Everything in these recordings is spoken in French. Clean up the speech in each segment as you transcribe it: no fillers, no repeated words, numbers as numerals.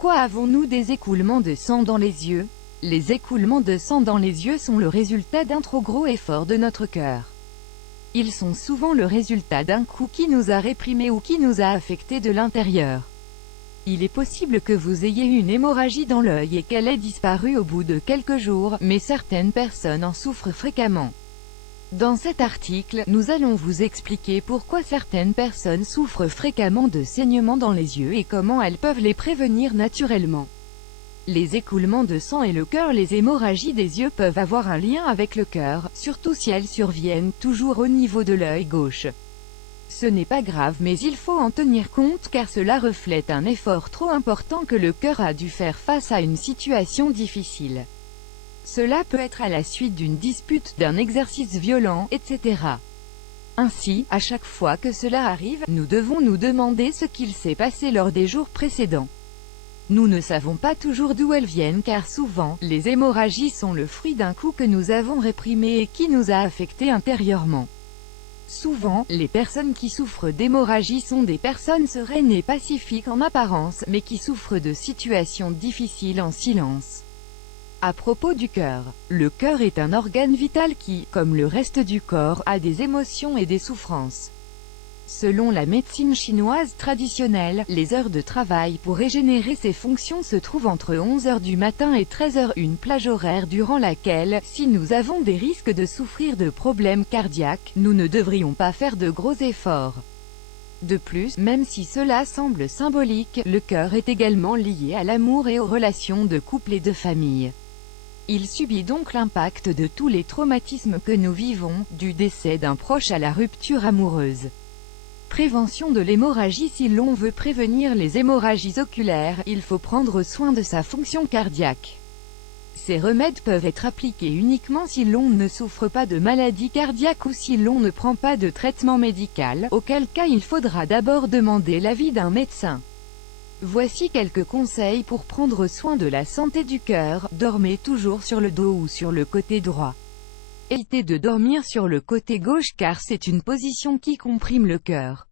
Pourquoi avons-nous des écoulements de sang dans les yeux? Les écoulements de sang dans les yeux sont le résultat d'un trop gros effort de notre cœur. Ils sont souvent le résultat d'un coup qui nous a réprimés ou qui nous a affectés de l'intérieur. Il est possible que vous ayez une hémorragie dans l'œil et qu'elle ait disparu au bout de quelques jours, mais certaines personnes en souffrent fréquemment. Dans cet article, nous allons vous expliquer pourquoi certaines personnes souffrent fréquemment de saignements dans les yeux et comment elles peuvent les prévenir naturellement. Les écoulements de sang et le cœur. Les hémorragies des yeux peuvent avoir un lien avec le cœur, surtout si elles surviennent toujours au niveau de l'œil gauche. Ce n'est pas grave, mais il faut en tenir compte car cela reflète un effort trop important que le cœur a dû faire face à une situation difficile. Cela peut être à la suite d'une dispute, d'un exercice violent, etc. Ainsi, à chaque fois que cela arrive, nous devons nous demander ce qu'il s'est passé lors des jours précédents. Nous ne savons pas toujours d'où elles viennent car souvent, les hémorragies sont le fruit d'un coup que nous avons réprimé et qui nous a affectés intérieurement. Souvent, les personnes qui souffrent d'hémorragie sont des personnes sereines et pacifiques en apparence, mais qui souffrent de situations difficiles en silence. À propos du cœur, le cœur est un organe vital qui, comme le reste du corps, a des émotions et des souffrances. Selon la médecine chinoise traditionnelle, les heures de travail pour régénérer ses fonctions se trouvent entre 11 h du matin et 13 h, une plage horaire durant laquelle, si nous avons des risques de souffrir de problèmes cardiaques, nous ne devrions pas faire de gros efforts. De plus, même si cela semble symbolique, le cœur est également lié à l'amour et aux relations de couple et de famille. Il subit donc l'impact de tous les traumatismes que nous vivons, du décès d'un proche à la rupture amoureuse. Prévention de l'hémorragie. Si l'on veut prévenir les hémorragies oculaires, il faut prendre soin de sa fonction cardiaque. Ces remèdes peuvent être appliqués uniquement si l'on ne souffre pas de maladie cardiaque ou si l'on ne prend pas de traitement médical, auquel cas il faudra d'abord demander l'avis d'un médecin. Voici quelques conseils pour prendre soin de la santé du cœur. Dormez toujours sur le dos ou sur le côté droit. Évitez de dormir sur le côté gauche car c'est une position qui comprime le cœur.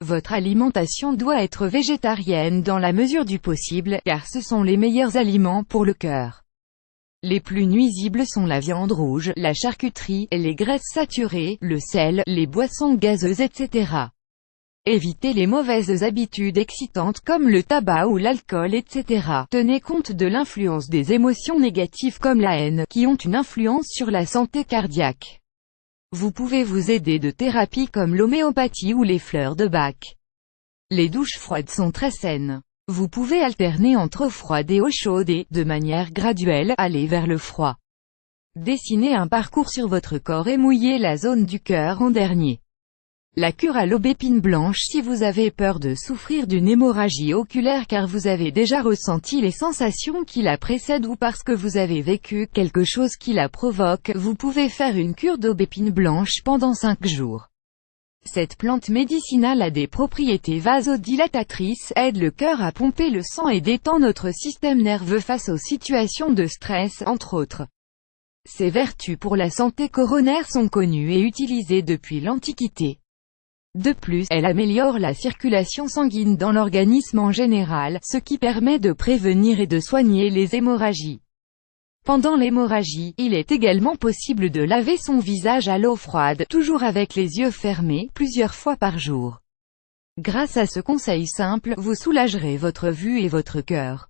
Votre alimentation doit être végétarienne dans la mesure du possible, car ce sont les meilleurs aliments pour le cœur. Les plus nuisibles sont la viande rouge, la charcuterie, les graisses saturées, le sel, les boissons gazeuses, etc. Évitez les mauvaises habitudes excitantes comme le tabac ou l'alcool, etc. Tenez compte de l'influence des émotions négatives comme la haine, qui ont une influence sur la santé cardiaque. Vous pouvez vous aider de thérapies comme l'homéopathie ou les fleurs de Bach. Les douches froides sont très saines. Vous pouvez alterner entre eau froide et eau chaude et, de manière graduelle, aller vers le froid. Dessinez un parcours sur votre corps et mouillez la zone du cœur en dernier. La cure à l'aubépine blanche. Si vous avez peur de souffrir d'une hémorragie oculaire car vous avez déjà ressenti les sensations qui la précèdent ou parce que vous avez vécu quelque chose qui la provoque, vous pouvez faire une cure d'aubépine blanche pendant 5 jours. Cette plante médicinale a des propriétés vasodilatatrices, aide le cœur à pomper le sang et détend notre système nerveux face aux situations de stress, entre autres. Ses vertus pour la santé coronaire sont connues et utilisées depuis l'Antiquité. De plus, elle améliore la circulation sanguine dans l'organisme en général, ce qui permet de prévenir et de soigner les hémorragies. Pendant l'hémorragie, il est également possible de laver son visage à l'eau froide, toujours avec les yeux fermés, plusieurs fois par jour. Grâce à ce conseil simple, vous soulagerez votre vue et votre cœur.